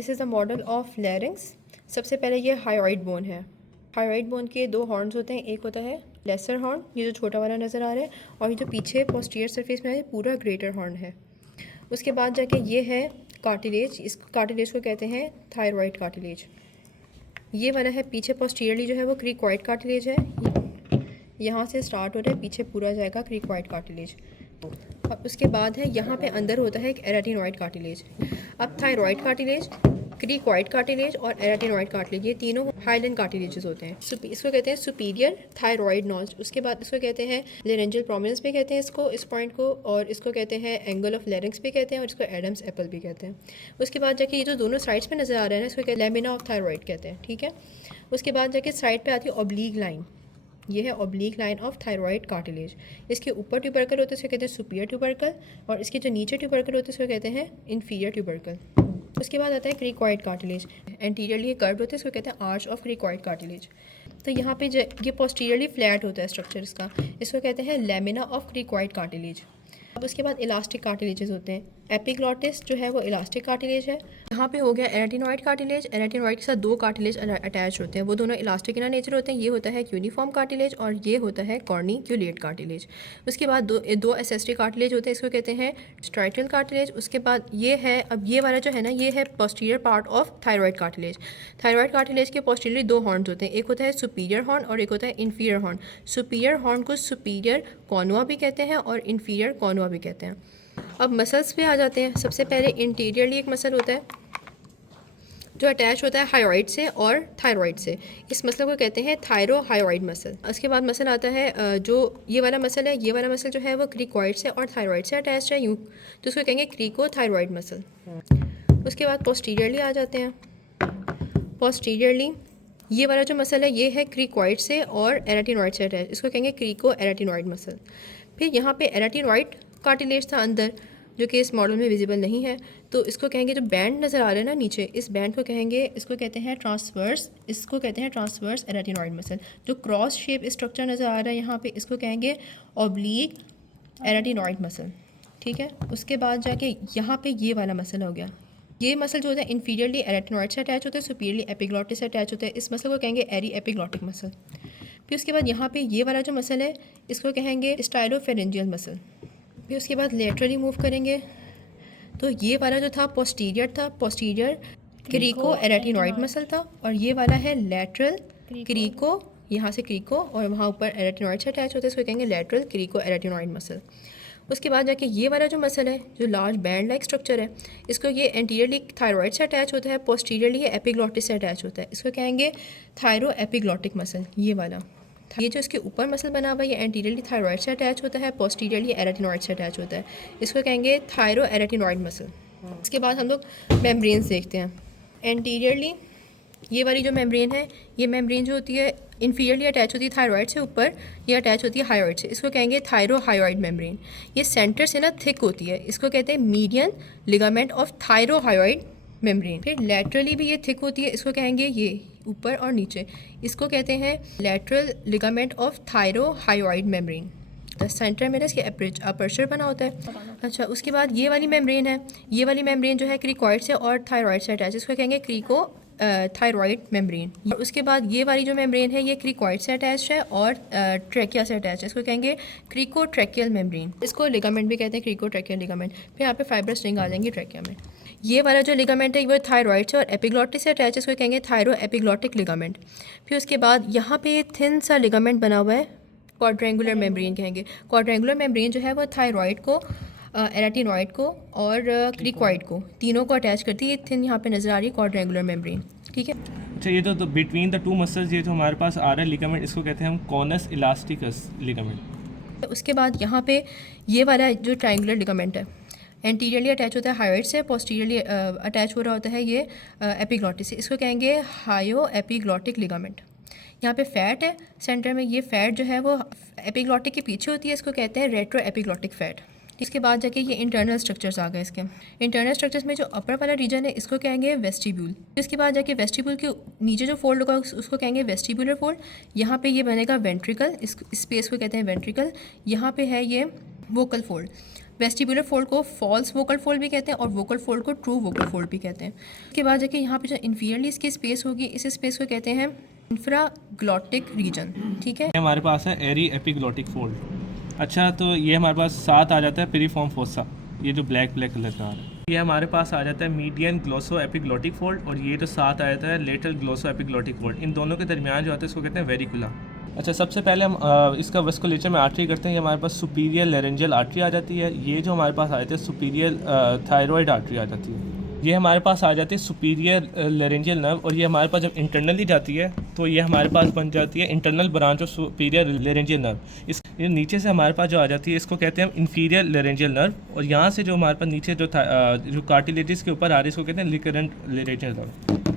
This is the model of larynx. सबसे पहले ये हायोइड बोन है। हायोइड बोन के दो हॉर्न्स होते हैं, एक होता है लेसर हॉर्न, ये जो छोटा वाला नज़र आ रहा है, और ये जो पीछे पोस्टीरियर सरफेस में है पूरा ग्रेटर हॉर्न है। उसके बाद जाके ये है कार्टिलेज, इस कार्टिलेज को कहते हैं थायरॉइड कार्टिलेज। ये वाला है पीछे पोस्टीरियरली जो है वो क्रीकॉइड कार्टिलेज है, यहाँ से स्टार्ट हो रहा है, पीछे पूरा जाएगा क्रीकॉइड कार्टिलेज। और उसके बाद है यहाँ पे अंदर होता है एक एराटिनॉइड कार्टिलेज। अब थायरॉइड कार्टिलेज, क्रीकॉइड कार्टिलेज और एराटिनॉइड कार्टिलेज, ये तीनों हाइलेंड कार्टिलेजेस होते हैं। इसको कहते हैं सुपीरियर थायरॉइड नॉच। उसके बाद इसको कहते हैं लेरेंजियल प्रोमिनेंस भी कहते हैं इसको, इस पॉइंट को, और इसको कहते हैं एंगल ऑफ लैरिंक्स भी कहते हैं, और इसको एडम्स एप्पल भी कहते हैं। उसके बाद जाके ये जो दोनों साइड्स पे नज़र आ रहा है ना, इसको कहते हैं लेमिना ऑफ थायरॉइड कहते हैं, ठीक है। उसके बाद जाके साइड पे आती है ऑब्लीक लाइन, ये है oblique line of thyroid cartilage. इसके ऊपर ट्यूबरकल होते हैं, इसको कहते हैं सुपीरियर ट्यूबरकल, और इसके जो नीचे ट्यूबरकल होते हैं इसको कहते हैं इन्फीरियर ट्यूबरकल। उसके बाद आता है क्रीकॉइड कार्टिलेज। एंटीरियरली कर्व्ड होते हैं, इसको कहते हैं आर्च ऑफ क्रीकॉइड कार्टिलेज। तो यहाँ पे ये पोस्टीरियरली फ्लैट होता है स्ट्रक्चर इसका, इसको कहते हैं लेमिना ऑफ क्रीकॉइड कार्टिलेज। अब उसके बाद इलास्टिक कार्टिलेजेस होते हैं। एपिग्लॉटिस जो है वो इलास्टिक कार्टिलेज है। यहाँ पे हो गया एराटिनॉइड कार्टिलेज। एराटिनॉइड के साथ दो कार्टिलेज अटैच होते हैं, वो दोनों इलास्टिक इन नेचर होते हैं। ये होता है यूनिफॉर्म कार्टिलेज और ये होता है कॉर्निक्यूलेट कार्टिलेज। उसके बाद दो एसेस्ट्री कार्टिलेज होते हैं, इसको कहते हैं स्ट्राइटल कार्टिलेज। उसके बाद ये है, अब ये वाला जो है ना, ये है posterior part of thyroid cartilage. Thyroid cartilage के पोस्टीरियरली दो हॉर्न्स होते हैं, एक होता है सुपीरियर हॉर्न और एक होता है इन्फीरियर हॉर्न। सुपीरियर हॉर्न को सुपीरियर कॉनुआ भी कहते हैं और इन्फीरियर कॉनुआ भी कहते हैं। अब मसल्स पे आ जाते हैं। सबसे पहले इंटीरियरली एक मसल होता है जो अटैच होता है हायोइड से और थायरॉइड से, इस मसल को कहते हैं थायरोहायोइड मसल। उसके बाद मसल आता है जो ये वाला मसल है, ये वाला मसल जो है वो क्रीकॉइड से और थायरॉइड से अटैच है यूँ, तो उसको कहेंगे क्रीकोथायरॉइड मसल। उसके बाद पोस्टीरियरली आ जाते हैं। पोस्टीरियरली ये वाला जो मसल है ये है क्रीकॉइड से और एराटिनॉइड से अटैच, इसको कहेंगे क्रीको एराटिनॉइड मसल। फिर यहाँ पे एराटिनॉइड कार्टिलेज था अंदर, जो कि इस मॉडल में विजिबल नहीं है, तो इसको कहेंगे, जो बैंड नज़र आ रहा है ना नीचे, इस बैंड को कहेंगे, इसको कहते हैं ट्रांसवर्स, इसको कहते हैं ट्रांसवर्स एराटिनॉइड मसल। जो क्रॉस शेप स्ट्रक्चर नज़र आ रहा है यहाँ पे, इसको कहेंगे ऑब्लीक एराटिनॉइड मसल, ठीक है। उसके बाद जाके यहाँ पे ये वाला मसल हो गया। ये मसल जो होता है इन्फीरियरली एराटिनॉइड से अटैच होता है, सुपीरियरली एपिग्लॉटिस से अटैच होता है, इस मसल को कहेंगे एरी एपिग्लॉटिक मसल। फिर उसके बाद यहाँ पे ये वाला जो मसल है इसको कहेंगे स्टाइलोफेरेंजियल मसल। फिर उसके बाद लेटरली मूव करेंगे, तो ये वाला जो था पोस्टीरियर था, पोस्टीरियर क्रीको एराटिनॉइड मसल था, और ये वाला है लेटरल क्रीको, यहाँ से क्रीको और वहाँ ऊपर एराटिनॉइड से अटैच होता है, इसको कहेंगे लेटरल क्रीको एराटिनॉइड मसल। उसके बाद जाके ये वाला जो मसल है, जो लार्ज बैंड लाइक स्ट्रक्चर है, इसको ये एंटीरियरली थायरॉइड से अटैच होता है, पोस्टीरियरली ये एपिग्लॉटिस से अटैच होता है, इसको कहेंगे थायरो एपिग्लॉटिक मसल। ये वाला, ये जो इसके ऊपर मसल बना हुआ है ये एंटीरियरली थायरॉइड से अटैच होता है, पोस्टीरियरली एराटिनॉइड से अटैच होता है, इसको कहेंगे थायरो एराटिनॉइड मसल। इसके बाद हम लोग मेम्ब्रेन्स देखते हैं। एंटीरियरली ये वाली जो मेम्ब्रेन है, ये मेम्ब्रेन जो होती है इन्फीरियरली अटैच होती है थायरॉइड से, ऊपर ये अटैच होती है हायोइड से, इसको कहेंगे थायरोहायोइड मेम्ब्रेन। ये सेंटर से ना थिक होती है, इसको कहते हैं median ligament of thyrohyoid membrane. फिर लेटरली भी ये थिक होती है, इसको कहेंगे ये ऊपर और नीचे, इसको कहते हैं lateral ligament of thyrohyoid membrane. Centre में ना इसके अपर्चर बना होता है। अच्छा, उसके बाद ये वाली मेम्ब्रेन है, ये वाली मेम्ब्रेन जो है क्रीकॉइड से और थायरॉइड से अटैच, इसको कहेंगे क्रीको थायरॉइड मेम्ब्रेन। और उसके बाद ये वाली जो मेम्ब्रेन है ये क्रीकॉइड से अटैच है और ट्रैकिया से अटैच है, इसको कहेंगे क्रीकोट्रैकियल मेम्ब्रेन। इसको लिगामेंट भी कहते हैं, क्रीकोट्रैकियल लिगामेंट। फिर यहाँ पे फाइब्रस रिंग आ जाएंगी ट्रैकिया में। ये वाला जो लिगामेंट है वो थायरॉइड से और एपिग्लॉटिस से अटैच है, इसको कहेंगे थायरो एपिग्लॉटिक लिगामेंट। फिर उसके बाद यहाँ पे थिन सा लिगामेंट बना हुआ है, क्वाड्रेंगुलर मेम्ब्रेन कहेंगे। क्वाड्रेंगुलर मेम्ब्रेन जो है वो थायरॉइड को, एराटिनॉइड को और क्रीकॉइड को, तीनों को अटैच करती है। ये थिन यहाँ पे नज़र आ रही है क्वाड्रेंगुलर मेम्ब्रेन, ठीक है। अच्छा, ये तो बिटवीन द टू मसल्स ये जो हमारे पास आ रहा है लिगामेंट, इसको कहते हैं हम कॉनस इलास्टिकस लिगामेंट। उसके बाद यहाँ पे ये वाला जो ट्रायंगुलर लिगामेंट है एंटीरियरली अटैच होता है हायोइड से, पोस्टीरियरली अटैच हो रहा होता है ये एपिग्लॉटिस से, इसको कहेंगे हायो एपिग्लॉटिक लिगामेंट। यहाँ पे फैट है सेंटर में, ये फैट जो है वो एपिग्लॉटिक के पीछे होती है, इसको कहते हैं रेट्रो एपिग्लॉटिक फैट। इसके बाद जाके ये इंटरनल स्ट्रक्चर्स आ गए। इसके इंटरनल स्ट्रक्चर्स में जो अपर वाला रीजन है इसको कहेंगे वेस्टिब्यूल। इसके बाद जाके वेस्टिब्यूल के नीचे जो फोल्ड होगा उसको कहेंगे वेस्टिब्यूलर फोल्ड। यहाँ पे ये बनेगा वेंट्रिकल, इस स्पेस को कहते हैं वेंट्रिकल। यहाँ पे है ये वोकल फोल्ड। वेस्टिबुलर फोल्ड को फॉल्स वोकल फोल्ड भी कहते हैं और वोकल फोल्ड को ट्रू वोकल फोल्ड भी कहते हैं। उसके बाद जाके यहाँ पे जो इन्फीरियरली इसकी स्पेस होगी, इस स्पेस को कहते हैं इंफ्राग्लॉटिक रीजन। ठीक है, ये हमारे पास है एरी एपिग्लोटिक फोल्ड। अच्छा, तो ये हमारे पास साथ आ जाता है पिरिफॉर्म फोसा, ये जो ब्लैक ब्लैक कलर का आ रहा है। ये हमारे पास आ जाता है मीडियन ग्लोसो एपिग्लोटिक फोल्ड, और ये जो साथ आ जाता है लेटरल ग्लोसो एपिग्लोटिक फोल्ड। इन दोनों के दरमियान जो आता है इसको कहते हैं वेरिकुला। अच्छा, सबसे पहले हम इसका वस्कुलेचर में आर्टरी करते हैं। ये हमारे पास सुपीरियर लेरेंजियल आर्टरी आ जाती है। ये जो हमारे पास आ जाती है सुपीरियर थायरॉयड आर्टरी आ जाती है। ये हमारे पास आ जाती है सुपीरियर लेरेंजियल नर्व, और ये हमारे पास जब इंटरनली जाती है तो ये हमारे पास बन जाती है internal branch of superior laryngeal nerve. इस ये नीचे से हमारे पास जो आ जाती है इसको कहते हैं हम इन्फीरियर लेरेंजियल नर्व, और यहाँ से जो हमारे पास नीचे जो कार्टिलेजेस के ऊपर आ रही है इसको कहते हैं रिकरेंट लेरेंजियल नर्व।